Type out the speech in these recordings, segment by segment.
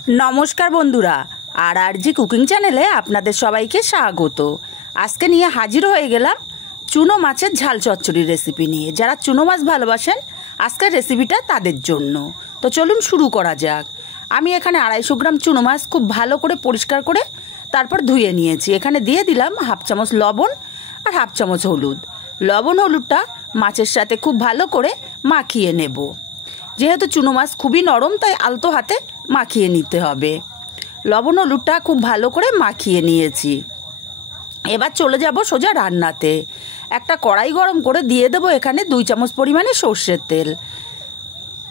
नमस्कार बंधुरा RRG cooking चैनेले आपनादेर सबाइके स्वागत। आजके निये हाजिर हये गेलाम चुनो माछेर झाल चच्चड़ी रेसिपि निये। जारा चुनो माछ भालोबासेन आजकेर रेसिपिटा तादेर जोन्नो। तो चलुन शुरू करा जाक। आमी एखाने 250 ग्राम चुनो माछ खूब भालो करे परिष्कार करे तारपर धुए नियेछि। एखाने दिये दिलाम हाफ चामच लबण और हाफ चामच हलुद। लबण हलुदटा माछेर साथे खूब भालो करे माखिये नेब। जेहेतु चुनो माछ खूबই नरम ताई आलतो हाथे माखिए निते हबे। लबण हलुदटा खूब भालो करे माखिए निয়েছি। এবার চলে যাব সোজা রান্নাতে। একটা কড়াই গরম করে দিয়ে দেব এখানে 2 চামচ পরিমাণে সরষের তেল।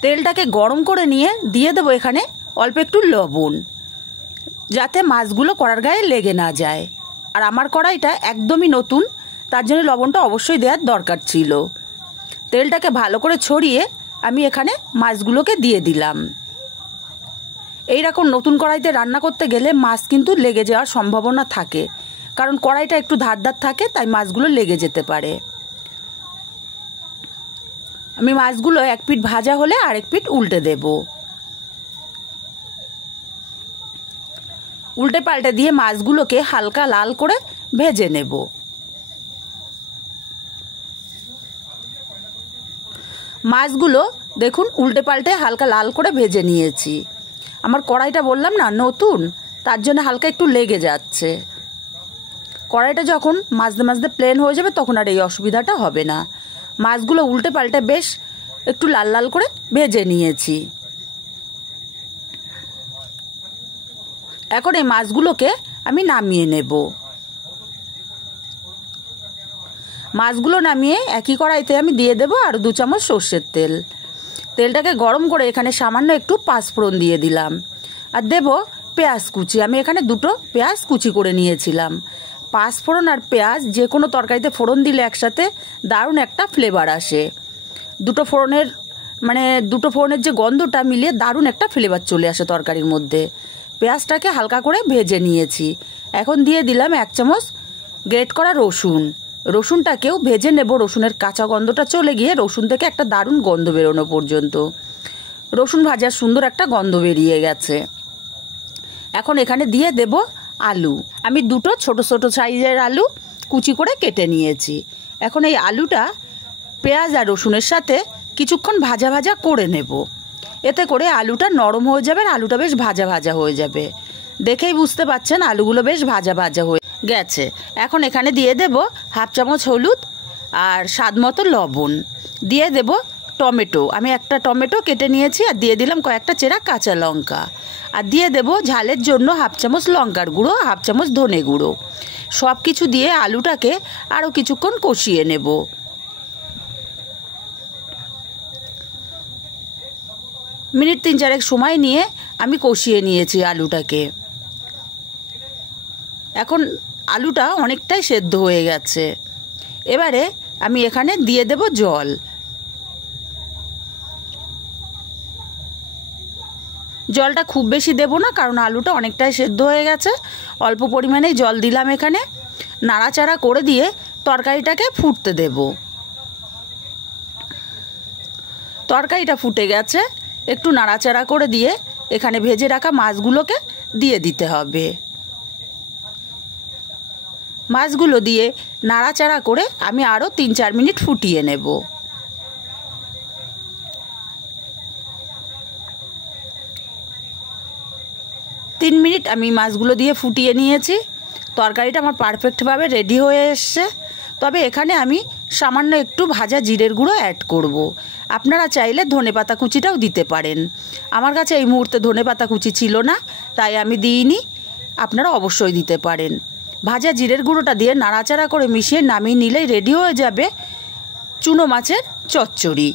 তেলটাকে গরম করে নিয়ে দিয়ে দেব এখানে অল্প একটু লবণ, যাতে মাছগুলো কড়ার গায়ে লেগে না যায়। আর আমার কড়াইটা একদমই নতুন, তার জন্য লবণটা অবশ্যই দেওয়ার দরকার ছিল। তেলটাকে ভালো করে ছড়িয়ে আমি এখানে মাছগুলোকে দিয়ে দিলাম। এই রকম নতুন কড়াইতে রান্না করতে গেলে মাছ কিন্তু লেগে যাওয়ার সম্ভাবনা থাকে, কারণ কড়াইটা একটু ধারদার থাকে, তাই মাছগুলো লেগে যেতে পারে। আমি মাছগুলো এক পিঠ ভাজা হলে আরেক পিঠ উল্টে দেব। উল্টে পাল্টে দিয়ে মাছগুলোকে হালকা লাল করে ভেজে নেব। মাছগুলো দেখুন উল্টে পাল্টে হালকা লাল করে ভেজে নিয়েছি। আমার কড়াইটা বললাম না নতুন, তার জন্য হালকা একটু লেগে যাচ্ছে। কড়াইটা যখন মাঝে মাঝে প্লেন হয়ে যাবে তখন আর এই অসুবিধাটা হবে না। মাছগুলো উল্টে পাল্টে বেশ একটু লাল লাল করে ভেজে নিয়েছি। এখন এই মাছগুলোকে আমি নামিয়ে নেব। মাছগুলো নামিয়ে একই কড়াইতে আমি দিয়ে দেব আর 2 চামচ সরষের তেল। তেলটাকে গরম করে এখানে সামান্য একটু পাঁচফোড়ন দিয়ে দিলাম আর দেব পেঁয়াজ কুচি। আমি এখানে 2টো পেঁয়াজ কুচি করে নিয়েছিলাম। পাঁচফোড়ন আর পেঁয়াজ যে কোনো তরকারিতে ফোড়ন দিলে একসাথে দারুণ একটা ফ্লেভার আসে। দুটো ফোড়নের যে গন্ধটা মিলিয়ে দারুণ একটা ফ্লেভার চলে আসে তরকারির মধ্যে। পেঁয়াজটাকে হালকা করে ভেজে নিয়েছি। এখন দিয়ে দিলাম 1 চামচ গ্রেট করা রসুন। রসুনটাকেও ভেজে নেব, রসুনের কাঁচা গন্ধটা চলে গিয়ে রসুন থেকে একটা দারুণ গন্ধ বেরোনো পর্যন্ত। রসুন ভাজার সুন্দর একটা গন্ধ বেরিয়ে গেছে। এখন এখানে দিয়ে দেব আলু। আমি 2টো ছোট ছোট সাইজের আলু কুচি করে কেটে নিয়েছি। এখন এই আলুটা পেঁয়াজ আর রসুনের সাথে কিছুক্ষণ ভাজা ভাজা করে নেব। এতে করে আলুটা নরম হয়ে যাবে আর আলুটা বেশ ভাজা ভাজা হয়ে যাবে। দেখেই বুঝতে পাচ্ছেন আলুগুলো বেশ ভাজা ভাজা হয়ে গেছে। এখন এখানে দিয়ে দেব হাফ চামচ হলুদ আর স্বাদ মতো লবণ। দিয়ে দেব টমেটো। আমি একটা টমেটো কেটে নিয়েছি আর দিয়ে দিলাম কয়েকটা চেরা কাঁচা লঙ্কা। আর দিয়ে দেব ঝালের জন্য হাফ চামচ লঙ্কার গুঁড়ো, হাফ চামচ ধনে গুঁড়ো। সব কিছু দিয়ে আলুটাকে আরও কিছুক্ষণ কষিয়ে নেব। মিনিট 3-4 সময় নিয়ে আমি কষিয়ে নিয়েছি আলুটাকে। এখন আলুটা অনেকটাই সেদ্ধ হয়ে গেছে। এবারে আমি এখানে দিয়ে দেব জল। জলটা খুব বেশি দেব না, কারণ আলুটা অনেকটাই সেদ্ধ হয়ে গেছে। অল্প পরিমাণেই জল দিলাম এখানে। নাড়াচাড়া করে দিয়ে তরকারিটাকে ফুটতে দেব। তরকারিটা ফুটে গেছে। একটু নাড়াচাড়া করে দিয়ে এখানে ভেজে রাখা মাছগুলোকে দিয়ে দিতে হবে। মাছগুলো দিয়ে নাড়াচাড়া করে আমি আরও 3-4 মিনিট ফুটিয়ে নেব। 3 মিনিট আমি মাছগুলো দিয়ে ফুটিয়ে নিয়েছি। তরকারিটা আমার পারফেক্টভাবে রেডি হয়ে এসছে। তবে এখানে আমি সামান্য একটু ভাজা জিরের গুঁড়ো অ্যাড করব। আপনারা চাইলে ধনেপাতা কুচিটাও দিতে পারেন। আমার কাছে এই মুহূর্তে ধনেপাতা কুচি ছিল না, তাই আমি দিইনি। আপনারা অবশ্যই দিতে পারেন। ভাজা জিরের গুঁড়োটা দিয়ে নাড়াচাড়া করে মিশিয়ে নামিয়ে নিলেই রেডি হয়ে যাবে চুনো মাছের চচ্চড়ি।